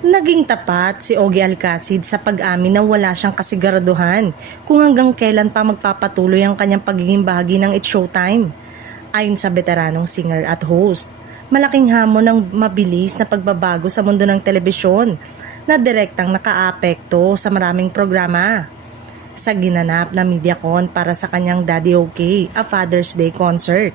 Naging tapat si Ogie Alcacid sa pag-amin na wala siyang kasiguraduhan kung hanggang kailan pa magpapatuloy ang kanyang pagiging bahagi ng It's Showtime. Ayon sa veteranong singer at host, malaking hamon ng mabilis na pagbabago sa mundo ng telebisyon na direktang nakaapekto sa maraming programa. Sa ginanap na MediaCon para sa kanyang Daddy OK, a Father's Day concert,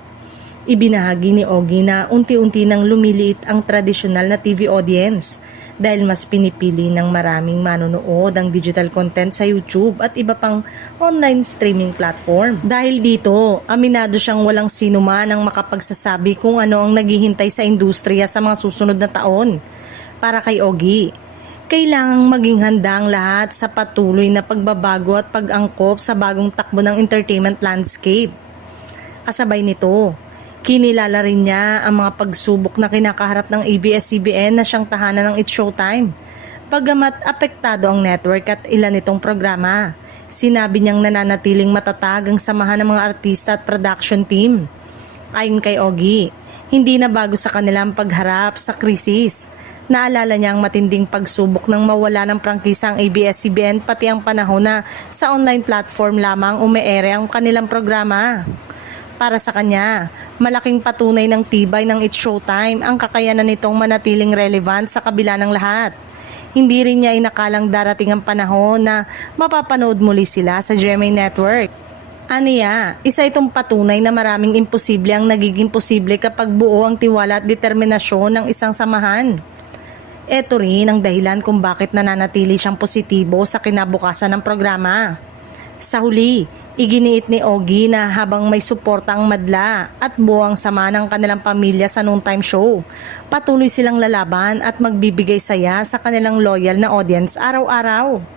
ibinahagi ni Ogie na unti-unti nang lumiliit ang tradisyonal na TV audience dahil mas pinipili ng maraming manonood ang digital content sa YouTube at iba pang online streaming platform. Dahil dito, aminado siyang walang sino man ang makapagsasabi kung ano ang naghihintay sa industriya sa mga susunod na taon. Para kay Ogie, kailangang maging handa ang lahat sa patuloy na pagbabago at pag-angkop sa bagong takbo ng entertainment landscape. Kasabay nito, kinilala rin niya ang mga pagsubok na kinakaharap ng ABS-CBN na siyang tahanan ng It's Showtime. Pagamat apektado ang network at ilan itong programa, sinabi niyang nananatiling matatag ang samahan ng mga artista at production team. Ayon kay Ogie, hindi na bago sa kanilang pagharap sa krisis. Naalala niya ang matinding pagsubok ng mawala ng prangkisa ang ABS-CBN pati ang panahon na sa online platform lamang umeere ang kanilang programa. Para sa kanya, malaking patunay ng tibay ng It's Showtime ang kakayanan nitong manatiling relevant sa kabila ng lahat. Hindi rin niya inakalang darating ang panahon na mapapanood muli sila sa GMA Network. Aniya, isa itong patunay na maraming imposible ang nagiging posible kapag buo ang tiwala at determinasyon ng isang samahan. Ito rin ang dahilan kung bakit nananatili siyang positibo sa kinabukasan ng programa. Sa huli, iginiit ni Ogie na habang may suporta ang madla at buwang sama ng kanilang pamilya sa noontime show, patuloy silang lalaban at magbibigay saya sa kanilang loyal na audience araw-araw.